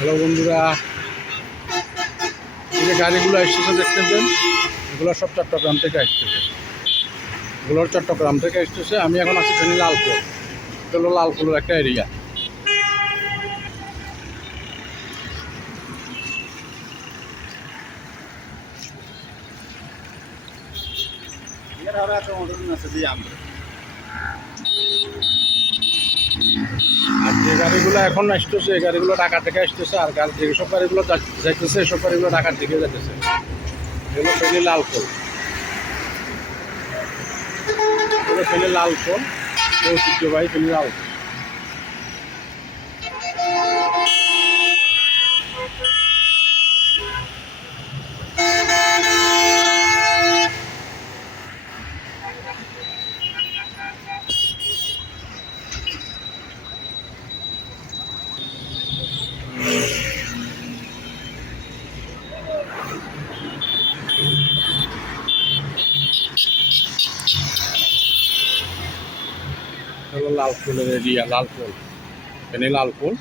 Hello বন্ধুরা, এই যে গাড়িগুলো আসতেছে দেখতেছেন এগুলো সব চট্টগ্রাম থেকে আসতেছে এগুলোর চট্টগ্রাম থেকে আসতেছে আমি এখন আছি এখানে লালপুর এটা হলো লালপুরের একটা এরিয়া যে গাড়িগুলো এখন আসতেছে, এই গাড়িগুলো ঢাকা থেকে আসতেছে আর গাড়ি যেসব গাড়িগুলো যা- যাইতেছে এসব গাড়িগুলো ঢাকার দিকে যাইতেছে। এগুলো ফেলি লাল ফোল এগুলো ফেলি লাল ফোল ঐতিহ্যবাহী ফেলি লাল ফোল লাল ফুলের এরিয়া লাল ফুল এখানে লাল ফুল।